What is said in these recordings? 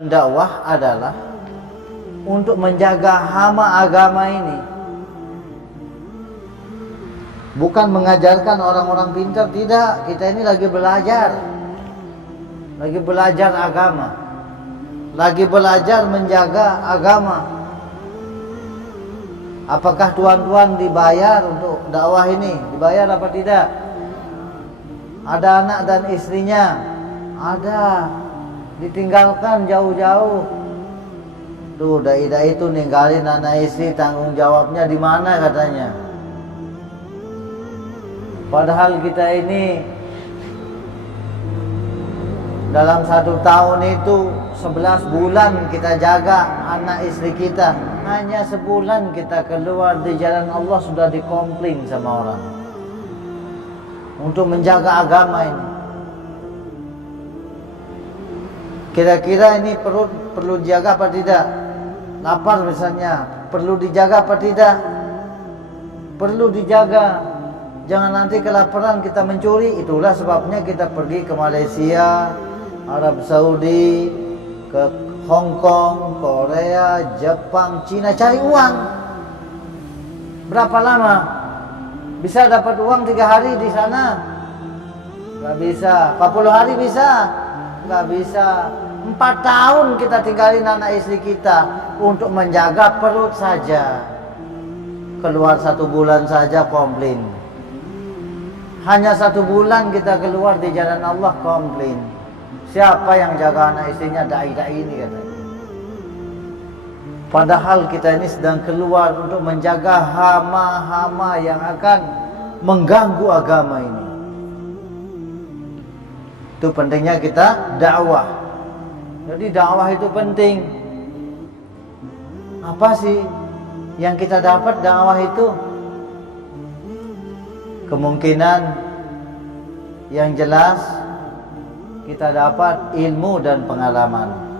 Dakwah adalah untuk menjaga hama agama ini, bukan mengajarkan orang-orang pintar. Tidak, kita ini lagi belajar agama, lagi belajar menjaga agama. Apakah tuan-tuan dibayar untuk dakwah ini? Dibayar apa tidak? Ada anak dan istrinya, ada, ditinggalkan jauh-jauh. Tuh dai-dai itu ninggalin anak istri, tanggung jawabnya di mana katanya? Padahal kita ini dalam 1 tahun itu 11 bulan kita jaga anak istri kita. Hanya sebulan kita keluar di jalan Allah sudah dikomplain sama orang untuk menjaga agama ini. Kira-kira ini perlu dijaga apa tidak? Lapar misalnya, perlu dijaga apa tidak? Perlu dijaga. Jangan nanti kelaparan kita mencuri. Itulah sebabnya kita pergi ke Malaysia, Arab Saudi, ke Hong Kong, Korea, Jepang, Cina, cari uang. Berapa lama? Bisa dapat uang 3 hari di sana? Gak bisa. 40 hari bisa? Gak bisa. 4 tahun kita tinggalin anak istri kita untuk menjaga perut saja. Keluar 1 bulan saja komplain. Hanya 1 bulan kita keluar di jalan Allah komplain. Siapa yang jaga anak istrinya? Dai-dai ini katanya. Padahal kita ini sedang keluar untuk menjaga hama-hama yang akan mengganggu agama ini. Itu pentingnya kita dakwah. Jadi dakwah itu penting. Apa sih yang kita dapat dakwah itu? Kemungkinan yang jelas kita dapat ilmu dan pengalaman.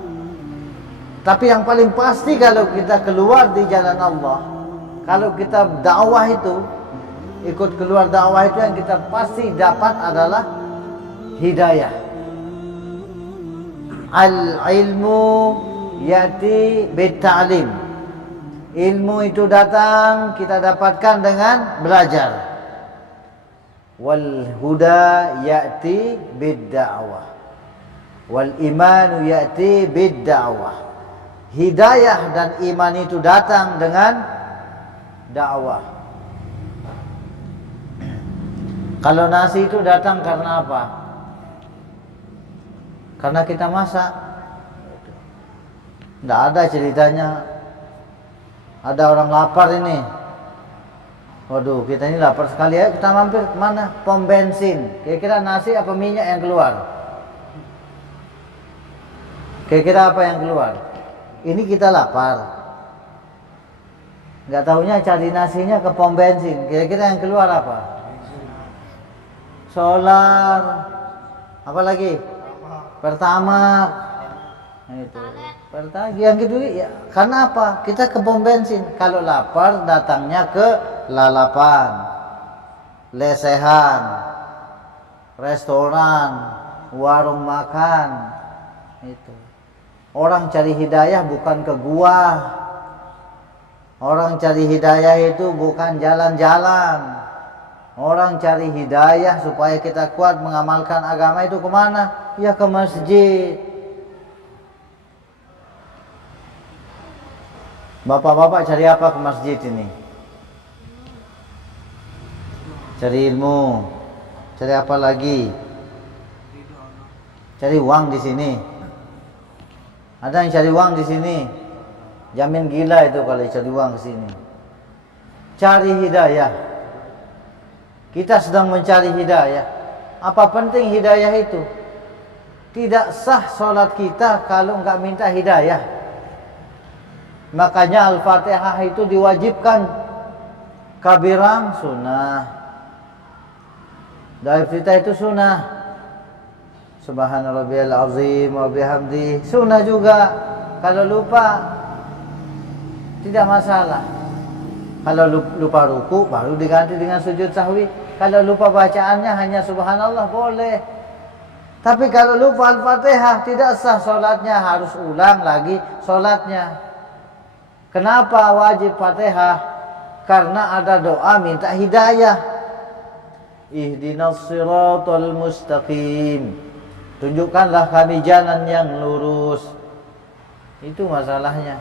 Tapi yang paling pasti kalau kita keluar di jalan Allah, kalau kita dakwah itu, ikut keluar dakwah itu, yang kita pasti dapat adalah hidayah. Al-ilmu yati bit-ta'lim. Ilmu itu datang, kita dapatkan dengan belajar. Wal huda yati bid-da'wah. Wal imanu yati bid-da'wah. Hidayah dan iman itu datang dengan dakwah. Kalau nasi itu datang karena apa? Karena kita masak. Tidak ada ceritanya ada orang lapar ini. Waduh, kita ini lapar sekali ya. Kita mampir kemana? Pom bensin. Kira-kira nasi apa minyak yang keluar? Kira-kira apa yang keluar? Ini kita lapar. Nggak tahunya cari nasinya ke pom bensin. Kira-kira yang keluar apa? Solar. Apa lagi? Pertamax. Nah, itu. Pertamax yang gitu ya. Karena apa? Kita ke pom bensin. Kalau lapar datangnya ke lalapan, lesehan, restoran, warung makan. Itu. Orang cari hidayah bukan ke gua. Orang cari hidayah itu bukan jalan-jalan. Orang cari hidayah supaya kita kuat mengamalkan agama itu kemana? Ya ke masjid. Bapak-bapak cari apa ke masjid ini? Cari ilmu. Cari apa lagi? Cari uang di sini. Ada yang cari uang di sini. Jamin gila itu kalau cari uang ke sini. Cari hidayah. Kita sedang mencari hidayah. Apa penting hidayah itu? Tidak sah sholat kita kalau enggak minta hidayah. Makanya Al-Fatihah itu diwajibkan. Kabiran sunnah. Dari kita itu sunnah. Subhana rabbiyal azim wa bihamdi. Sunnah juga. Kalau lupa tidak masalah. Kalau lupa ruku baru diganti dengan sujud sahwi. Kalau lupa bacaannya hanya subhanallah boleh. Tapi kalau lupa Al-Fatihah tidak sah sholatnya, harus ulang lagi sholatnya. Kenapa wajib Fatihah? Karena ada doa minta hidayah. Ihdinas siratal mustaqim. Tunjukkanlah kami jalan yang lurus. Itu masalahnya.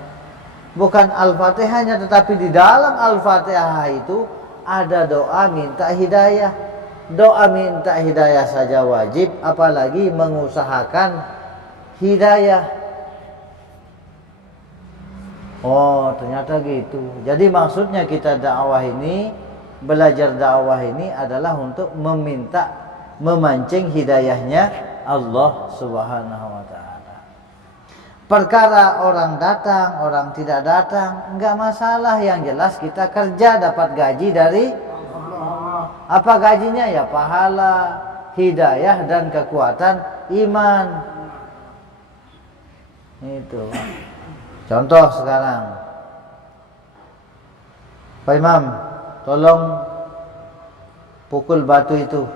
Bukan Al-Fatihahnya, tetapi di dalam Al-Fatihah itu ada doa minta hidayah. Doa minta hidayah saja wajib, apalagi mengusahakan hidayah. Oh, ternyata gitu. Jadi maksudnya kita dakwah ini, belajar dakwah ini adalah untuk meminta, memancing hidayahnya Allah Subhanahu wa ta'ala. Perkara orang datang, orang tidak datang, enggak masalah. Yang jelas kita kerja dapat gaji dari apa gajinya? Ya pahala, hidayah dan kekuatan iman. Itu. Contoh sekarang. Pak Imam, tolong pukul batu itu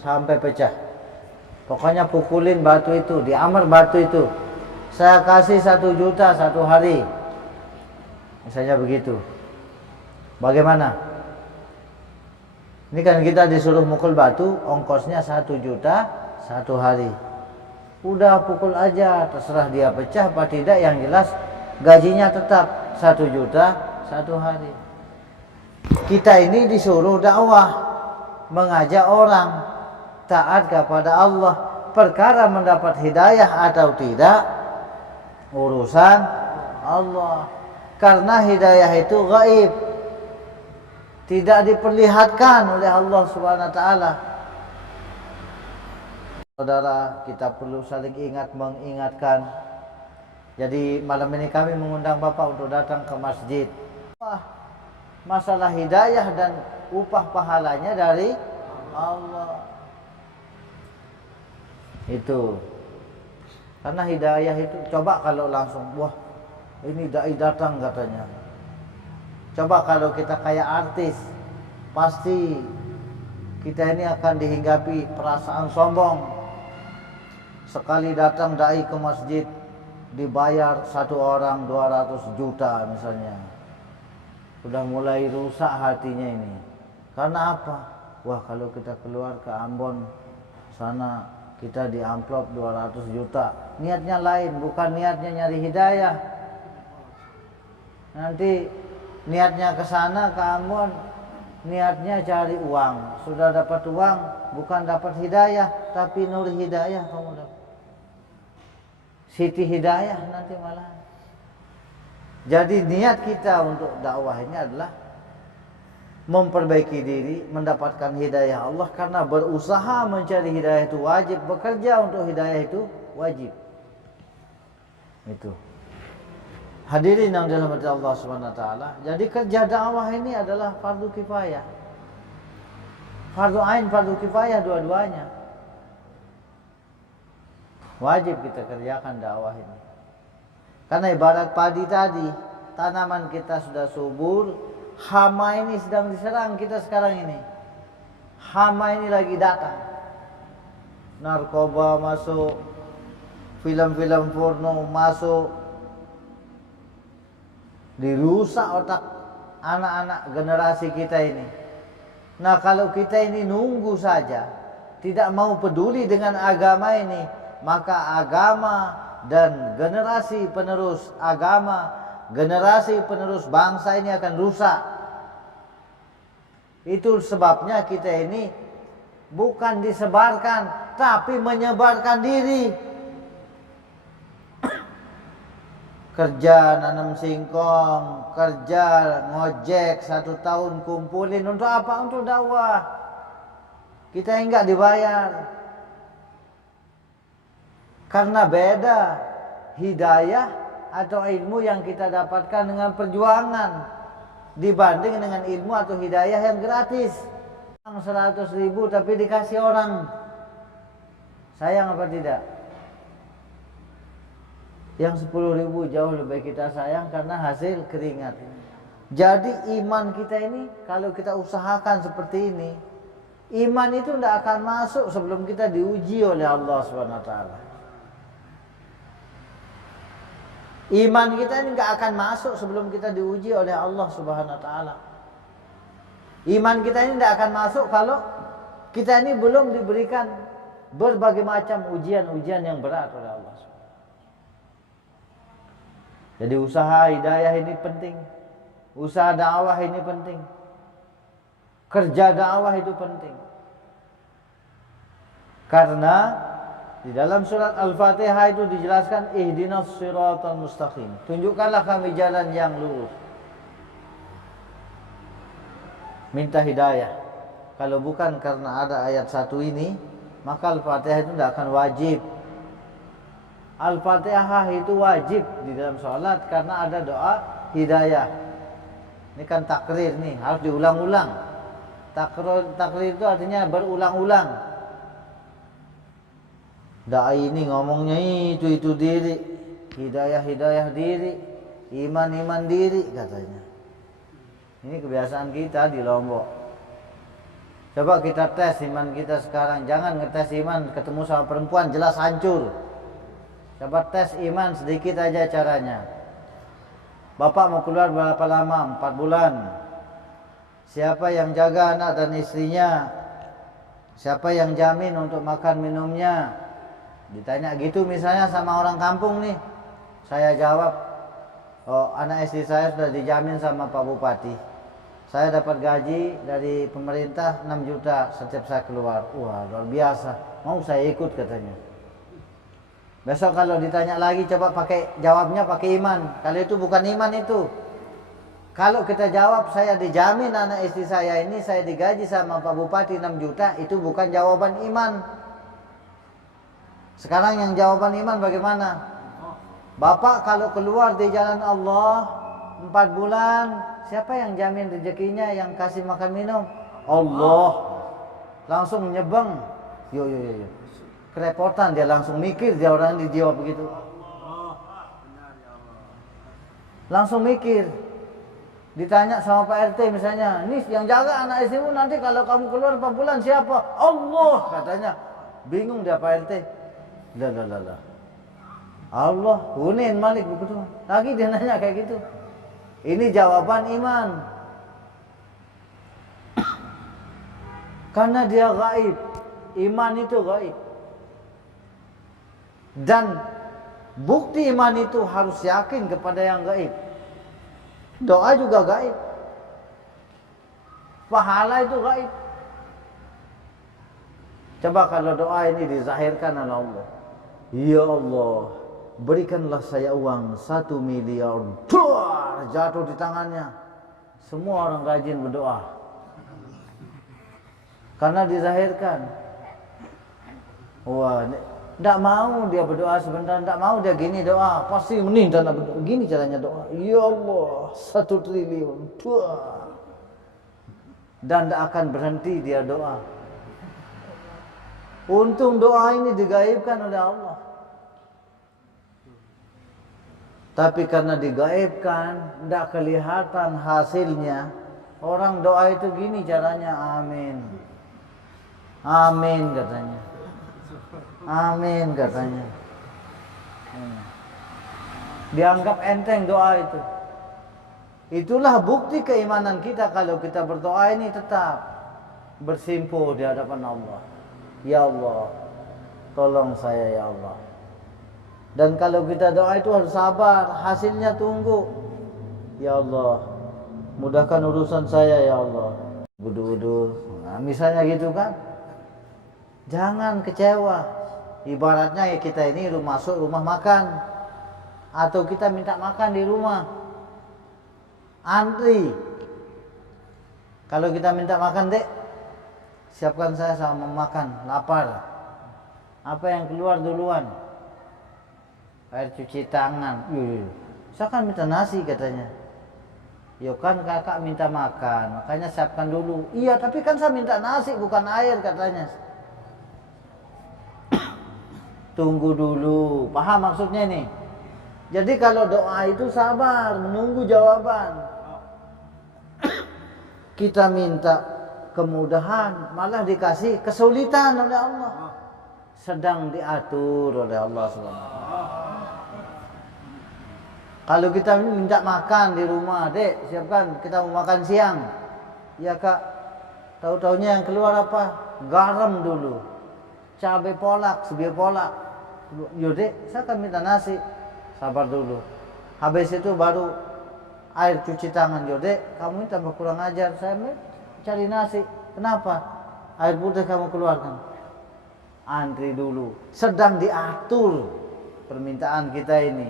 sampai pecah. Pokoknya pukulin batu itu, diamar batu itu. Saya kasih 1 juta 1 hari. Misalnya begitu. Bagaimana? Ini kan kita disuruh mukul batu, ongkosnya 1 juta 1 hari. Udah pukul aja, terserah dia pecah apa tidak, yang jelas gajinya tetap 1 juta 1 hari. Kita ini disuruh dakwah, mengajak orang taat kepada Allah. Perkara mendapat hidayah atau tidak, urusan Allah. Karena hidayah itu gaib, tidak diperlihatkan oleh Allah Subhanahu wa ta'ala. Saudara, kita perlu saling mengingatkan. Jadi malam ini kami mengundang Bapak untuk datang ke masjid. Masalah hidayah dan upah pahalanya dari Allah. Itu. Karena hidayah itu, coba kalau langsung, wah ini dai datang katanya. Coba kalau kita kayak artis, pasti kita ini akan dihinggapi perasaan sombong. Sekali datang dai ke masjid, dibayar 1 orang 200 juta misalnya. Sudah mulai rusak hatinya ini. Karena apa? Wah, kalau kita keluar ke Ambon sana, kita di amplop 200 juta. Niatnya lain, bukan niatnya nyari hidayah. Nanti niatnya ke sana, ke Ambon, niatnya cari uang. Sudah dapat uang, bukan dapat hidayah, tapi nur hidayah kamu dapat. Siti hidayah nanti malah. Jadi niat kita untuk dakwah ini adalah memperbaiki diri, mendapatkan hidayah Allah. Karena berusaha mencari hidayah itu wajib, bekerja untuk hidayah itu wajib. Itu. Hadirin yang dirahmati Allah Subhanahu wa taala. Jadi kerja dakwah ini adalah fardu kifayah. Fardu ain, fardu kifayah dua-duanya. Wajib kita kerjakan dakwah ini. Karena ibarat padi tadi, tanaman kita sudah subur, hama ini sedang diserang kita sekarang ini. Hama ini lagi datang. Narkoba masuk, film-film porno masuk, dirusak otak anak-anak generasi kita ini. Nah, kalau kita ini nunggu saja, tidak mau peduli dengan agama ini, maka agama dan generasi penerus agama, generasi penerus bangsa ini akan rusak. Itu sebabnya kita ini bukan disebarkan, tapi menyebarkan diri. Kerja nanam singkong, kerja ngojek 1 tahun kumpulin untuk apa? Untuk dakwah. Kita enggak dibayar. Karena beda hidayah atau ilmu yang kita dapatkan dengan perjuangan dibanding dengan ilmu atau hidayah yang gratis. 100.000 tapi dikasih orang. Sayang apa tidak? Yang 10.000 jauh lebih kita sayang karena hasil keringat. Jadi iman kita ini kalau kita usahakan seperti ini, Iman itu tidak akan masuk sebelum kita diuji oleh Allah Subhanahu Wa Taala. Iman kita ini nggak akan masuk sebelum kita diuji oleh Allah Subhanahu Wa Taala. Iman kita ini tidak akan masuk kalau kita ini belum diberikan berbagai macam ujian-ujian yang berat oleh Allah. Jadi usaha hidayah ini penting, usaha dakwah ini penting, kerja dakwah itu penting. Karena di dalam surat Al-Fatihah itu dijelaskan ihdinas siratal mustaqim. Tunjukkanlah kami jalan yang lurus. Minta hidayah. Kalau bukan karena ada ayat satu ini, maka Al-Fatihah itu tidak akan wajib. Al-Fatihah itu wajib di dalam sholat karena ada doa hidayah. Ini kan takrir nih, harus diulang-ulang. Takrir itu artinya berulang-ulang. Dai ini ngomongnya itu diri, hidayah diri, iman diri katanya. Ini kebiasaan kita di Lombok. Coba kita tes iman kita sekarang. Jangan ngetes iman ketemu sama perempuan jelas hancur. Coba tes iman sedikit aja caranya. Bapak mau keluar berapa lama? 4 bulan. Siapa yang jaga anak dan istrinya? Siapa yang jamin untuk makan minumnya? Ditanya gitu misalnya sama orang kampung nih. Saya jawab, oh anak istri saya sudah dijamin sama Pak Bupati. Saya dapat gaji dari pemerintah 6 juta setiap saya keluar. Wah luar biasa, mau saya ikut katanya. Besok kalau ditanya lagi coba jawabnya pakai iman. Kalau itu bukan iman itu. Kalau kita jawab saya dijamin anak istri saya ini saya digaji sama Pak Bupati 6 juta, itu bukan jawaban iman. Sekarang yang jawaban iman bagaimana? Bapak kalau keluar di jalan Allah 4 bulan, siapa yang jamin rezekinya, yang kasih makan minum? Allah. Langsung nyebeng. Yo. Kerepotan dia, langsung mikir dia orang dijawab begitu. Langsung mikir. Ditanya sama Pak RT misalnya, "Nis yang jaga anak istrimu nanti kalau kamu keluar 4 bulan siapa?" Allah katanya. Bingung dia Pak RT. Lah. Allah, Hunin Malik begitu. Lagi dia nanya kayak gitu. Ini jawaban iman. Karena dia gaib. Iman itu gaib. Dan bukti iman itu harus yakin kepada yang gaib. Doa juga gaib. Pahala itu gaib. Coba kalau doa ini dizahirkan oleh Allah. Ya Allah, berikanlah saya uang 1 miliar. Duar, jatuh di tangannya. Semua orang rajin berdoa. Karena dizahirkan. Wah, tidak mau dia berdoa sebentar, tidak mau dia gini doa. Pasti meninggal berdoa. Gini caranya doa. Ya Allah, 1 triliun. Duar. Dan tidak akan berhenti dia doa. Untung doa ini digaibkan oleh Allah. Tapi karena digaibkan, tidak kelihatan hasilnya. Orang doa itu gini caranya, amin. Amin katanya. Amin katanya. Dianggap enteng doa itu. Itulah bukti keimanan kita kalau kita berdoa ini tetap bersimpuh di hadapan Allah. Ya Allah, tolong saya ya Allah. Dan kalau kita doa itu harus sabar, hasilnya tunggu. Ya Allah, mudahkan urusan saya ya Allah. Wudu-wudu, nah, misalnya gitu kan. Jangan kecewa. Ibaratnya ya kita ini masuk rumah makan. Atau kita minta makan di rumah. Antri. Kalau kita minta makan, Dek, siapkan saya sama makan, lapar. Apa yang keluar duluan? Air cuci tangan. Saya kan minta nasi katanya. Yo kan kakak minta makan, makanya siapkan dulu. Iya, tapi kan saya minta nasi bukan air katanya. Tunggu dulu. Paham maksudnya nih? Jadi kalau doa itu sabar, menunggu jawaban. Kita minta kemudahan, malah dikasih kesulitan oleh Allah. Sedang diatur oleh Allah SWT. Kalau kita minta makan di rumah, dek, siapkan kita mau makan siang. Ya kak, tahu-taunya yang keluar apa? Garam dulu, cabai polak, sebiar polak. Yaudah, saya akan minta nasi. Sabar dulu. Habis itu baru air cuci tangan. Yaudah, kamu ini tambah kurang ajar. Saya cari nasi. Kenapa? Air putih kamu keluarkan. Antri dulu. Sedang diatur permintaan kita ini.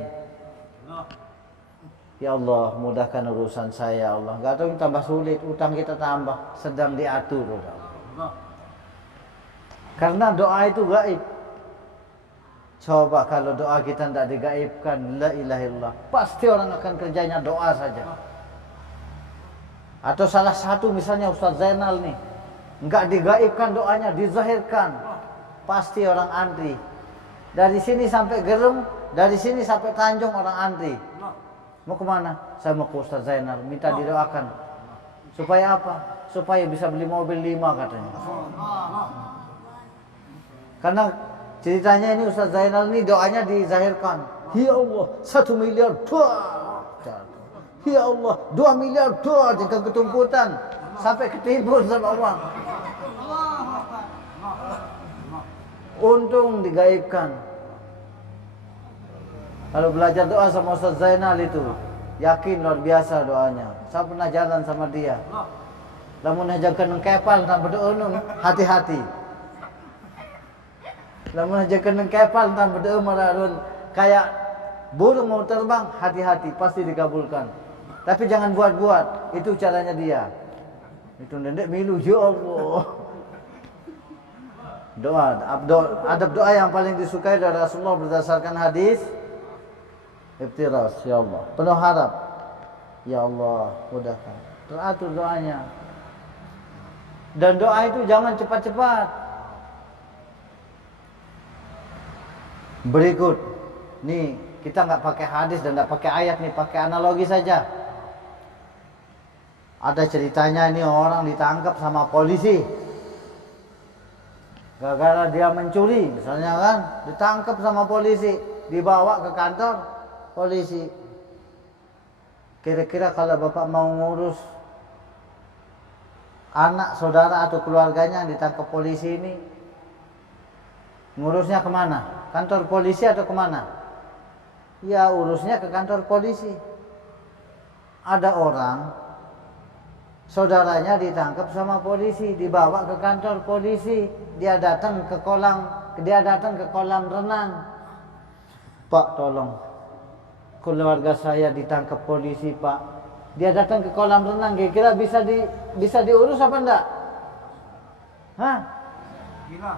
Ya Allah, mudahkan urusan saya, Allah. Gak tahu tambah sulit, utang kita tambah. Sedang diatur, Allah. Karena doa itu gaib. Coba kalau doa kita tidak digaibkan, la ilaha illallah, pasti orang akan kerjanya doa saja. Atau salah satu misalnya Ustaz Zainal nih, nggak digaibkan doanya, dizahirkan, pasti orang antri. Dari sini sampai Gerem, dari sini sampai Tanjung orang antri. Mau kemana? Saya mau ke Ustaz Zainal, minta didoakan. Supaya apa? Supaya bisa beli mobil 5 katanya. Karena ceritanya ini Ustaz Zainal ini doanya dizahirkan. Ya Allah, 1 miliar doa. Ya Allah, 2 miliar doa jika ketumputan. Sampai ketimbun sama uang. Untung digaibkan. Kalau belajar doa sama Ustaz Zainal itu, yakin luar biasa doanya. Saya pernah jalan sama dia. Lamun hajakan kepal tanpa doa, hati-hati. Lamun hajakan kepal tanpa doa mararun kayak burung mau terbang, hati-hati, pasti dikabulkan. Tapi jangan buat-buat, itu caranya dia. Itu ndek milu, ya Allah. Adab doa yang paling disukai dari Rasulullah berdasarkan hadis. Iftiras, ya Allah, penuh harap. Ya Allah, mudahkan. Teratur doanya. Dan doa itu jangan cepat-cepat. Berikut, nih kita nggak pakai hadis dan nggak pakai ayat nih, pakai analogi saja. Ada ceritanya ini orang ditangkap sama polisi. Gara-gara dia mencuri, misalnya kan, ditangkap sama polisi, dibawa ke kantor polisi. Kira-kira kalau bapak mau ngurus anak, saudara atau keluarganya yang ditangkap polisi ini, ngurusnya kemana? Kantor polisi atau kemana? Ya urusnya ke kantor polisi. Ada orang, saudaranya ditangkap sama polisi, dibawa ke kantor polisi. Dia datang ke kolam renang. Pak, tolong, keluarga saya ditangkap polisi, Pak. Dia datang ke kolam renang, kira-kira bisa diurus apa enggak? Hah? Gila.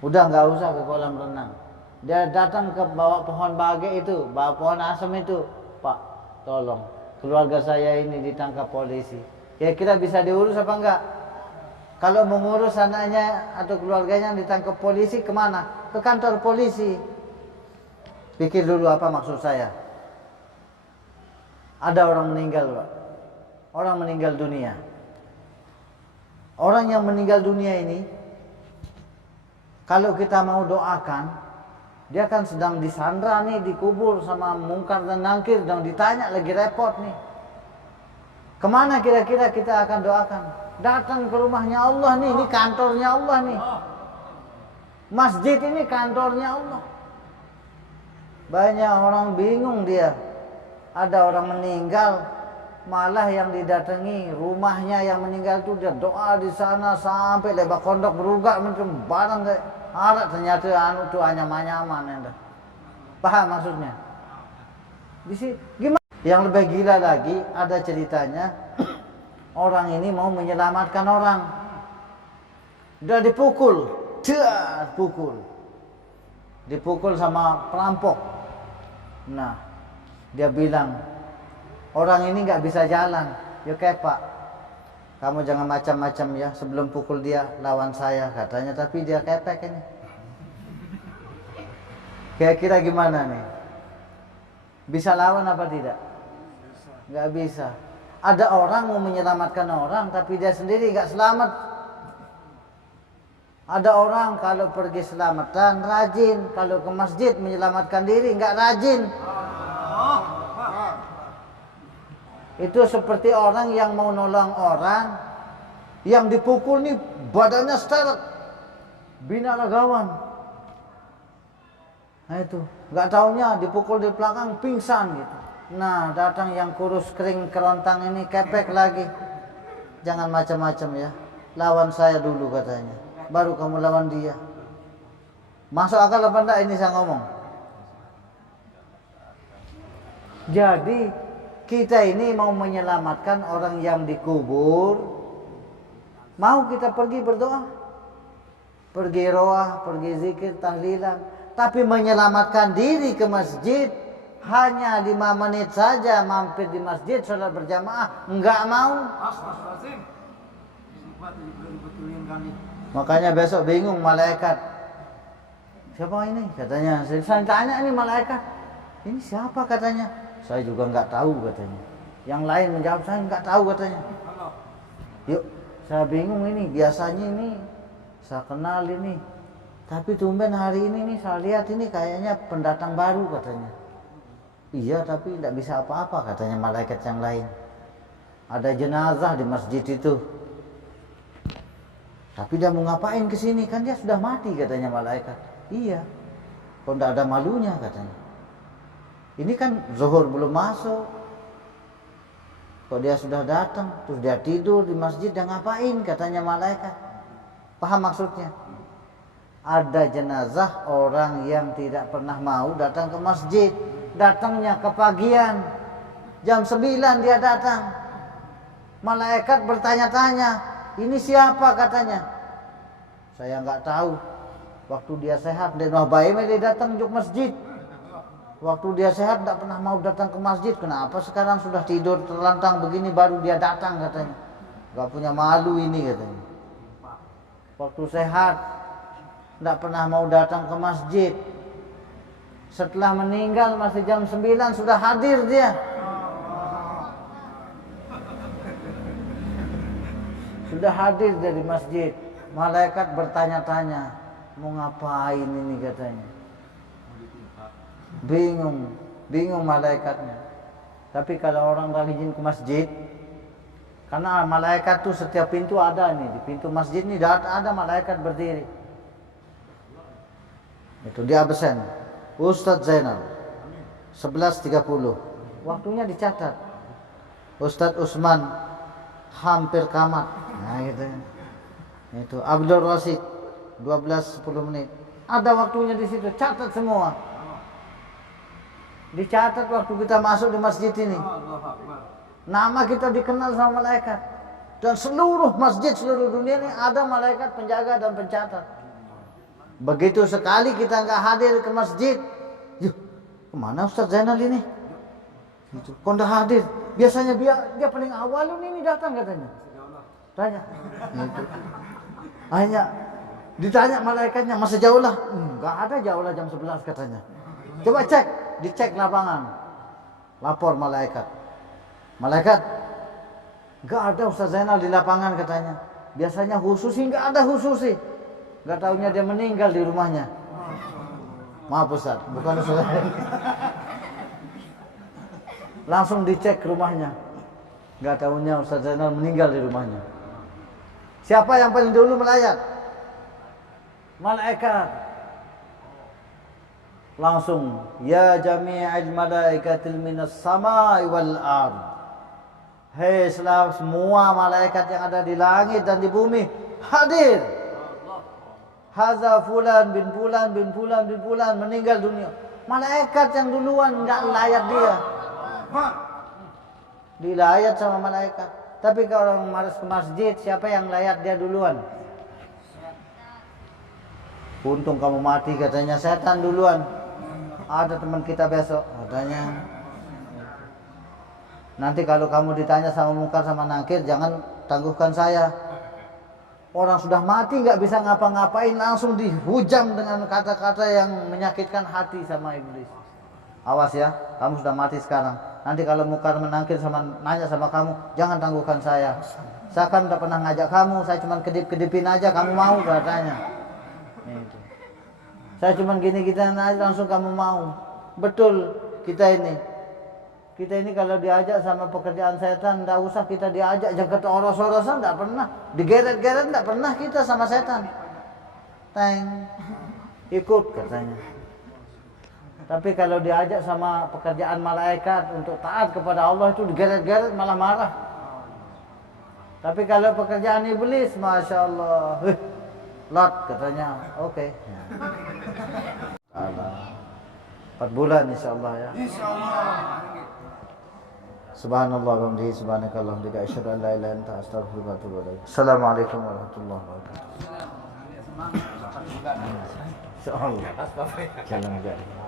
Udah nggak usah ke kolam renang. Dia datang ke bawah pohon bage itu, bawah pohon asem itu, Pak, tolong, keluarga saya ini ditangkap polisi. Kira-kira bisa diurus apa enggak? Kalau mengurus anaknya atau keluarganya yang ditangkap polisi, kemana? Ke kantor polisi. Pikir dulu apa maksud saya. Ada orang meninggal, Pak. Orang meninggal dunia. Orang yang meninggal dunia ini, kalau kita mau doakan, dia kan sedang disandra nih, dikubur sama mungkar dan nangkir, dan ditanya lagi repot nih. Kemana kira-kira kita akan doakan? Datang ke rumahnya Allah nih, ini kantornya Allah nih. Masjid ini kantornya Allah. Banyak orang bingung dia. Ada orang meninggal, malah yang didatangi rumahnya yang meninggal itu dia doa di sana sampai lebak kondok berugak macam barang kayak harap, ternyata anu tuh anyam-anyaman anda. Paham maksudnya? Di sini gimana? Yang lebih gila lagi ada ceritanya. Orang ini mau menyelamatkan orang. Dia dipukul. Dipukul sama perampok. Nah, dia bilang, orang ini nggak bisa jalan. Ya kayak Pak, kamu jangan macam-macam ya, sebelum pukul dia lawan saya katanya. Tapi dia kepek ini. Kira-kira gimana nih? Bisa lawan apa tidak? Nggak bisa. Ada orang mau menyelamatkan orang tapi dia sendiri nggak selamat. Ada orang kalau pergi selamatan rajin, kalau ke masjid menyelamatkan diri nggak rajin. Itu seperti orang yang mau nolong orang yang dipukul nih badannya seret, binaragawan. Nah itu, nggak taunya dipukul di belakang pingsan gitu. Nah datang yang kurus kering kerontang ini kepek lagi. Jangan macam-macam ya, lawan saya dulu katanya, baru kamu lawan dia. Masuk akal apa enggak ini saya ngomong? Jadi kita ini mau menyelamatkan orang yang dikubur, mau kita pergi berdoa, pergi roah, pergi zikir, tahlilan, tapi menyelamatkan diri ke masjid hanya 5 menit saja mampir di masjid salat berjamaah, enggak mau. Makanya besok bingung malaikat. Siapa ini? Katanya. Saya tanya ini malaikat. Ini siapa katanya? Saya juga nggak tahu katanya. Yang lain menjawab saya nggak tahu katanya. Yuk, saya bingung ini. Biasanya ini saya kenal ini, tapi tumben hari ini nih saya lihat ini kayaknya pendatang baru katanya. Iya, tapi tidak bisa apa-apa katanya malaikat yang lain. Ada jenazah di masjid itu. Tapi dia mau ngapain ke sini? Kan dia sudah mati katanya malaikat. Iya. Kok tidak ada malunya katanya. Ini kan zuhur belum masuk. Kok dia sudah datang, terus dia tidur di masjid, dia ngapain katanya malaikat. Paham maksudnya? Ada jenazah orang yang tidak pernah mau datang ke masjid. Datangnya kepagian. Jam 9 dia datang. Malaikat bertanya-tanya, ini siapa katanya. Saya nggak tahu. Waktu dia sehat, dia datang ke masjid. Waktu dia sehat tidak pernah mau datang ke masjid. Kenapa sekarang sudah tidur terlentang begini baru dia datang katanya. Gak punya malu ini katanya. Waktu sehat tidak pernah mau datang ke masjid. Setelah meninggal masih jam 9 sudah hadir dia. Sudah hadir dari masjid. Malaikat bertanya-tanya, mau ngapain ini katanya. Bingung malaikatnya. Tapi kalau orang rajin ke masjid, karena malaikat tuh setiap pintu ada nih, di pintu masjid nih ada malaikat berdiri. Itu dia absen. Ustadz Zainal 11.30. Waktunya dicatat. Ustadz Usman hampir kamat. Nah gitu. Itu Abdul Rasid 12.10 menit. Ada waktunya di situ, catat semua. Dicatat waktu kita masuk di masjid ini. Nama kita dikenal sama malaikat. Dan seluruh masjid seluruh dunia ini ada malaikat penjaga dan pencatat. Begitu sekali kita nggak hadir ke masjid, yuk kemana Ustadz Zainal ini? Gitu. Kok nggak hadir? Biasanya dia paling awal ini datang katanya. Tanya. Gitu. Hanya ditanya malaikatnya, masa jauh lah? Nggak ada jauh lah jam 11 katanya. Coba cek, dicek lapangan. Lapor malaikat. Malaikat, nggak ada Ustadz Zainal di lapangan katanya. Biasanya khususi, nggak ada khususi. Nggak taunya dia meninggal di rumahnya. Maaf Ustadz, bukan Ustadz. Langsung dicek rumahnya. Nggak taunya Ustadz Zainal meninggal di rumahnya. Siapa yang paling dulu melayat? Malaikat. Langsung, ya jami'al malaikatil minas samai wal ard. Hei semua malaikat yang ada di langit dan di bumi, hadir. Haza fulan bin fulan bin fulan bin fulan meninggal dunia. Malaikat yang duluan enggak layat dia. Dilayat sama malaikat. Tapi kalau orang malas ke masjid, siapa yang layat dia duluan? Untung kamu mati katanya, setan duluan. Ada teman kita besok katanya. Nanti kalau kamu ditanya sama Munkar sama Nakir, jangan tangguhkan saya. Orang sudah mati nggak bisa ngapa-ngapain, langsung dihujam dengan kata-kata yang menyakitkan hati sama iblis. Awas ya, kamu sudah mati sekarang. Nanti kalau Mukar menangkir sama nanya sama kamu, jangan tangguhkan saya. Saya kan tidak pernah ngajak kamu, saya cuma kedip-kedipin aja, kamu mau katanya. Itu. Saya cuma gini-gini aja langsung kamu mau. Betul kita ini kalau diajak sama pekerjaan setan, tidak usah kita diajak jaga oros-orosan, tidak pernah. Digeret-geret tidak pernah kita sama setan. Teng, ikut katanya. Tapi kalau diajak sama pekerjaan malaikat untuk taat kepada Allah itu digeret-geret malah marah. Tapi kalau pekerjaan iblis, masya Allah, lot katanya, oke. 4 bulan insya Allah ya. Subhanallah wa bihamdihi subhanakallah wa asyhadu an la ilaha illa anta astaghfiruka wa atubu ilaik. Assalamualaikum warahmatullahi wabarakatuh. Insyaallah. Jalan-jalan.